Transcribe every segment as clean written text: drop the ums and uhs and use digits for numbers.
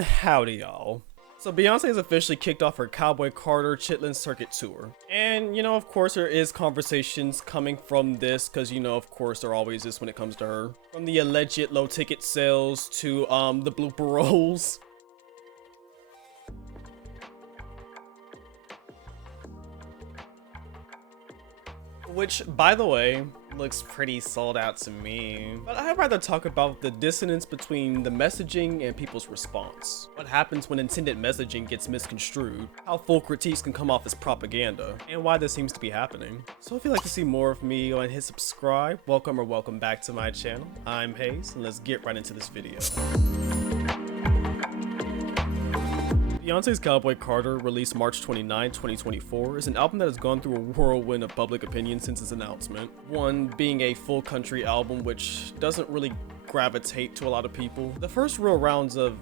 Howdy, y'all. So Beyonce has officially kicked off her Cowboy Carter Chitlin Circuit Tour. And, of course, there is conversations coming from this, because, of course, there always is when it comes to her. From the alleged low ticket sales to, the blooper rolls. Which, by the way, looks pretty sold out to me. But I'd rather talk about the dissonance between the messaging and people's response. What happens when intended messaging gets misconstrued, how full critiques can come off as propaganda, and why this seems to be happening. So if you'd like to see more of me, go ahead and hit subscribe. Welcome back to my channel. I'm Hayes, and let's get right into this video. Beyonce's Cowboy Carter, released March 29, 2024, is an album that has gone through a whirlwind of public opinion since its announcement. One being a full country album, which doesn't really gravitate to a lot of people. The first real rounds of,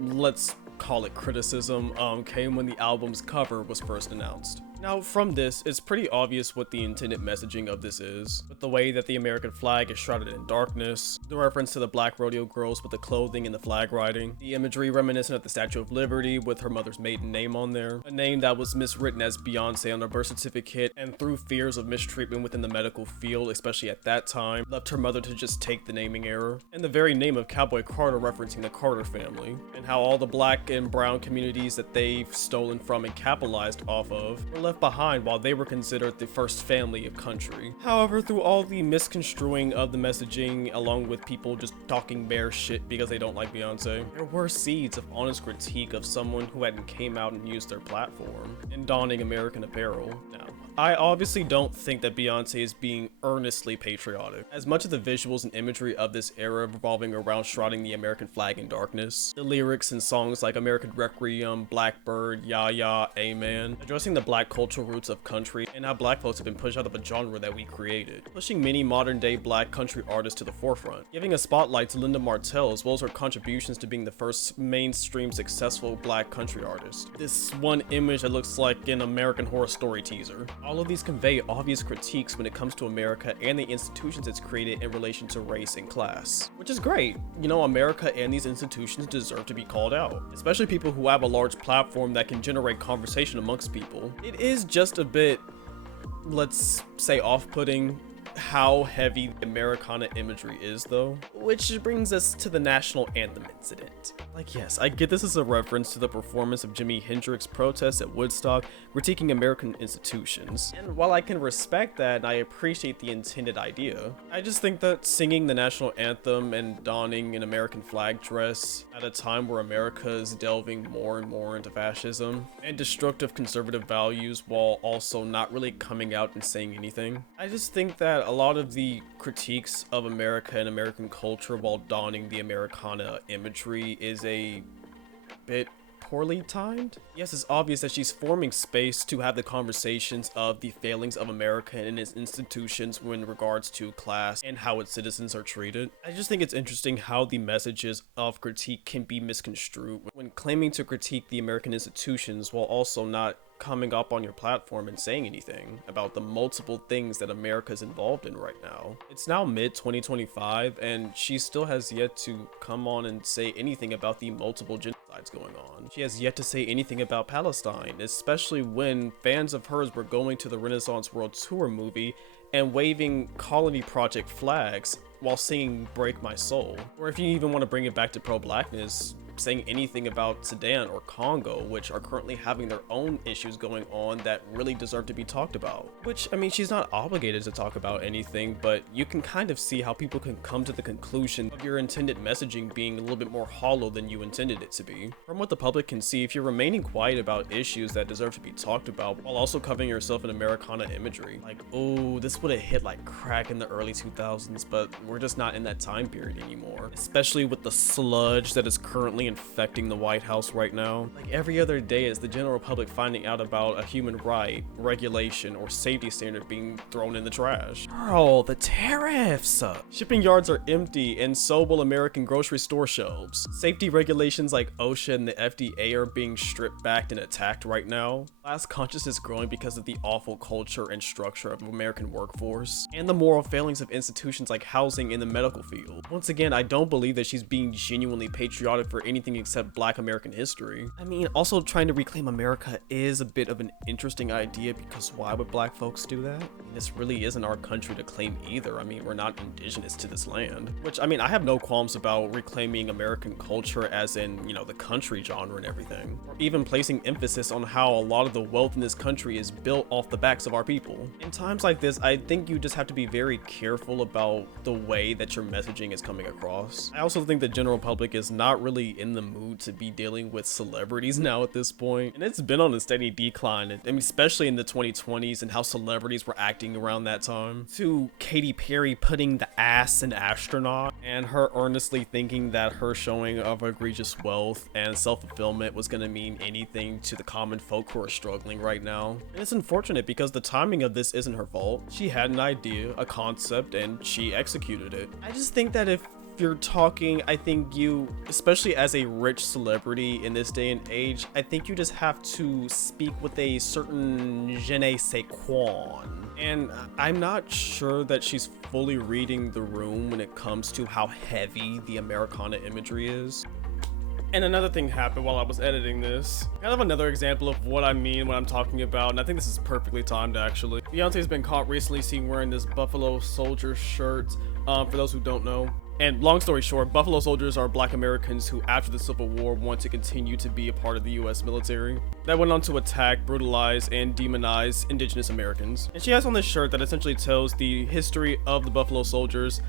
let's call it criticism, came when the album's cover was first announced. Now, from this, it's pretty obvious what the intended messaging of this is, with the way that the American flag is shrouded in darkness, the reference to the black rodeo girls with the clothing and the flag riding, the imagery reminiscent of the Statue of Liberty with her mother's maiden name on there, a name that was miswritten as Beyonce on her birth certificate, and through fears of mistreatment within the medical field, especially at that time, left her mother to just take the naming error, and the very name of Cowboy Carter referencing the Carter family, and how all the black and brown communities that they've stolen from and capitalized off of were left behind while they were considered the first family of country. However, through all the misconstruing of the messaging, along with people just talking bare shit because they don't like Beyonce, there were seeds of honest critique of someone who hadn't came out and used their platform in donning American apparel. Now, I obviously don't think that Beyonce is being earnestly patriotic. As much of the visuals and imagery of this era revolving around shrouding the American flag in darkness, the lyrics and songs like American Requiem, Blackbird, Ya Ya, Amen, addressing the black cultural roots of country and how black folks have been pushed out of a genre that we created, pushing many modern day black country artists to the forefront, giving a spotlight to Linda Martell as well as her contributions to being the first mainstream successful black country artist. This one image that looks like an American Horror Story teaser. All of these convey obvious critiques when it comes to America and the institutions it's created in relation to race and class. Which is great. America and these institutions deserve to be called out, especially people who have a large platform that can generate conversation amongst people. It is just a bit, let's say, off-putting how heavy the Americana imagery is though, which brings us to the national anthem incident. Like, yes, I get this as a reference to the performance of Jimi Hendrix's protest at Woodstock, critiquing American institutions, and while I can respect that and I appreciate the intended idea, I just think that singing the national anthem and donning an American flag dress at a time where America is delving more and more into fascism and destructive conservative values while also not really coming out and saying anything, I just think that a lot of the critiques of America and American culture while donning the Americana imagery is a bit poorly timed. Yes, it's obvious that she's forming space to have the conversations of the failings of America and its institutions in regards to class and how its citizens are treated. I just think it's interesting how the messages of critique can be misconstrued when claiming to critique the American institutions while also not coming up on your platform and saying anything about the multiple things that America is involved in right now. It's now mid-2025 and she still has yet to come on and say anything about the multiple genocides going on. She has yet to say anything about Palestine, especially when fans of hers were going to the Renaissance World Tour movie and waving Colony Project flags while singing Break My Soul. Or if you even want to bring it back to pro-blackness, saying anything about Sudan or Congo, which are currently having their own issues going on that really deserve to be talked about. Which, I mean, she's not obligated to talk about anything, but you can kind of see how people can come to the conclusion of your intended messaging being a little bit more hollow than you intended it to be. From what the public can see, if you're remaining quiet about issues that deserve to be talked about while also covering yourself in Americana imagery, like, oh, this would have hit like crack in the early 2000s, but we're just not in that time period anymore. Especially with the sludge that is currently infecting the White House right now. Like every other day is the general public finding out about a human right, regulation, or safety standard being thrown in the trash. Girl, the tariffs! Shipping yards are empty and so will American grocery store shelves. Safety regulations like OSHA and the FDA are being stripped back and attacked right now. Class consciousness is growing because of the awful culture and structure of American workforce, and the moral failings of institutions like housing in the medical field. Once again, I don't believe that she's being genuinely patriotic for any anything except Black American history. I mean, also trying to reclaim America is a bit of an interesting idea, because why would Black folks do that? This really isn't our country to claim either. I mean, we're not indigenous to this land. Which, I mean, I have no qualms about reclaiming American culture as in, you know, the country genre and everything. Or even placing emphasis on how a lot of the wealth in this country is built off the backs of our people. In times like this, I think you just have to be very careful about the way that your messaging is coming across. I also think the general public is not really in the mood to be dealing with celebrities now at this point. And it's been on a steady decline, I mean, especially in the 2020s and how celebrities were acting around that time. To Katy Perry putting the ass in astronaut, and her earnestly thinking that her showing of egregious wealth and self-fulfillment was going to mean anything to the common folk who are struggling right now. And it's unfortunate because the timing of this isn't her fault. She had an idea, a concept, and she executed it. I just think that if you're talking, I think you, especially as a rich celebrity in this day and age, I think you just have to speak with a certain je ne sais quoi. And I'm not sure that she's fully reading the room when it comes to how heavy the Americana imagery is. And another thing happened while I was editing this. Kind of another example of what I mean when I'm talking about, and I think this is perfectly timed actually. Beyonce's been caught recently seen wearing this Buffalo Soldier shirt, for those who don't know. And long story short, Buffalo Soldiers are Black Americans who, after the Civil War, want to continue to be a part of the US military that went on to attack, brutalize, and demonize indigenous Americans. And she has on this shirt that essentially tells the history of the Buffalo Soldiers,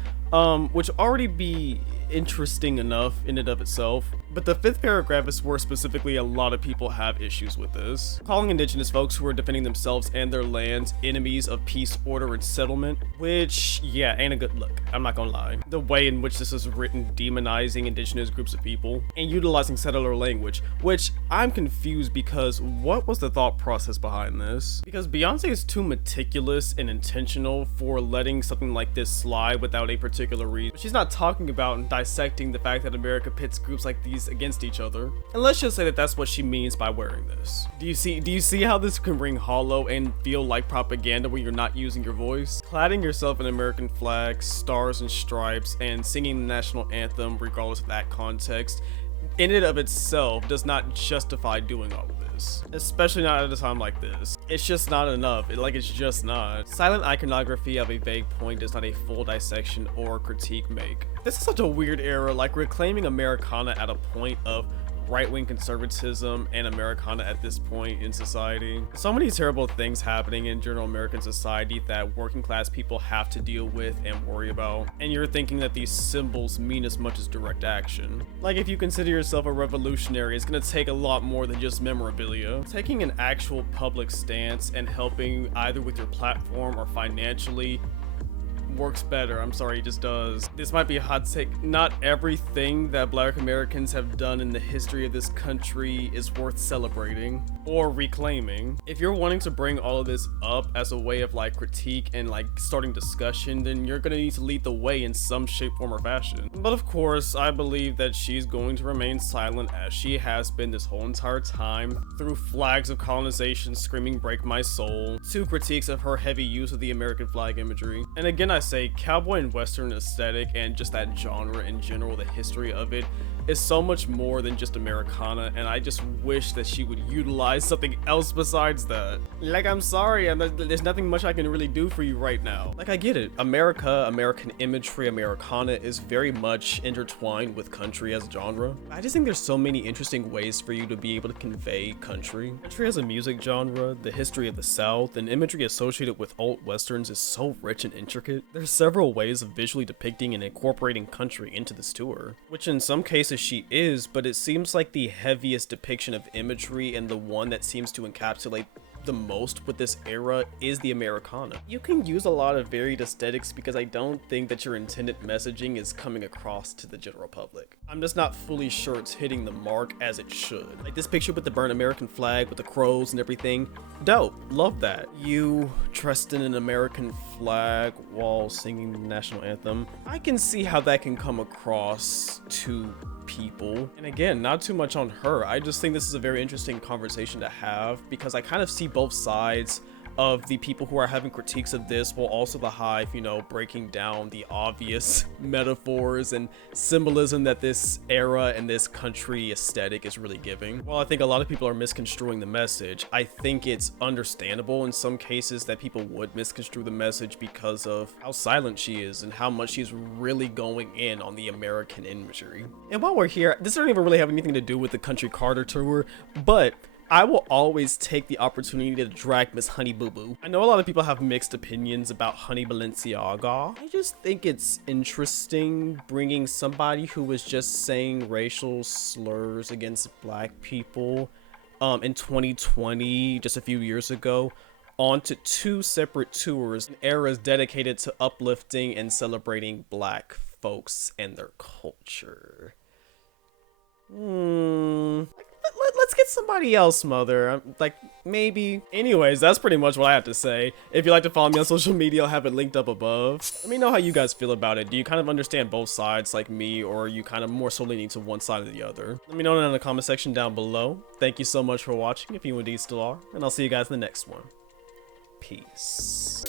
which already be interesting enough in and of itself. But the fifth paragraph is where specifically a lot of people have issues with this. Calling indigenous folks who are defending themselves and their lands enemies of peace, order, and settlement, which, yeah, ain't a good look. I'm not gonna lie. The way in which this is written demonizing indigenous groups of people and utilizing settler language, which I'm confused because what was the thought process behind this? Because Beyonce is too meticulous and intentional for letting something like this slide without a particular reason. She's not talking about and dissecting the fact that America pits groups like these against each other. And let's just say that that's what she means by wearing this. Do you see how this can ring hollow and feel like propaganda when you're not using your voice? Cladding yourself in American flags, stars and stripes, and singing the national anthem regardless of that context, in and of itself does not justify doing all of this. Especially not at a time like this. It's just not enough. It's just not. Silent iconography of a vague point does not a full dissection or critique make. This is such a weird era, like reclaiming Americana at a point of right-wing conservatism and Americana at this point in society. So many terrible things happening in general American society that working class people have to deal with and worry about. And you're thinking that these symbols mean as much as direct action. Like if you consider yourself a revolutionary, it's gonna take a lot more than just memorabilia. Taking an actual public stance and helping either with your platform or financially works better. I'm sorry, it just does. This might be a hot take. Not everything that Black Americans have done in the history of this country is worth celebrating or reclaiming. If you're wanting to bring all of this up as a way of like critique and like starting discussion, then you're gonna need to lead the way in some shape, form, or fashion. But of course, I believe that she's going to remain silent as she has been this whole entire time, through flags of colonization screaming "break my soul" to critiques of her heavy use of the American flag imagery. And again, I say cowboy and western aesthetic and just that genre in general, the history of it, is so much more than just Americana, and I just wish that she would utilize something else besides that. Like, I'm sorry, there's nothing much I can really do for you right now. Like, I get it. America, American imagery, Americana is very much intertwined with country as a genre. I just think there's so many interesting ways for you to be able to convey country. Country as a music genre, the history of the South, and imagery associated with alt westerns is so rich and intricate. There's several ways of visually depicting and incorporating country into this tour, which in some cases she is, but it seems like the heaviest depiction of imagery and the one that seems to encapsulate the most with this era is the Americana. You can use a lot of varied aesthetics because I don't think that your intended messaging is coming across to the general public. I'm just not fully sure it's hitting the mark as it should. Like this picture with the burnt American flag with the crows and everything, dope, love that. You dressed in an American flag while singing the national anthem, I can see how that can come across to people. And again, not too much on her. I just think this is a very interesting conversation to have because I kind of see both sides of the people who are having critiques of this, while also the Hive, you know, breaking down the obvious metaphors and symbolism that this era and this country aesthetic is really giving. While I think a lot of people are misconstruing the message, I think it's understandable in some cases that people would misconstrue the message because of how silent she is and how much she's really going in on the American imagery. And while we're here, this doesn't even really have anything to do with the Country Carter tour, but I will always take the opportunity to drag Miss Honey Boo Boo. I know a lot of people have mixed opinions about Honey Balenciaga. I just think it's interesting bringing somebody who was just saying racial slurs against black people in 2020, just a few years ago, onto two separate tours and eras dedicated to uplifting and celebrating black folks and their culture. Let's get somebody else, mother. Like, maybe. Anyways, that's pretty much what I have to say. If you'd like to follow me on social media, I'll have it linked up above. Let me know how you guys feel about it. Do you kind of understand both sides like me, or are you kind of more so leaning to one side or the other? Let me know in the comment section down below. Thank you so much for watching, if you indeed still are, and I'll see you guys in the next one. Peace.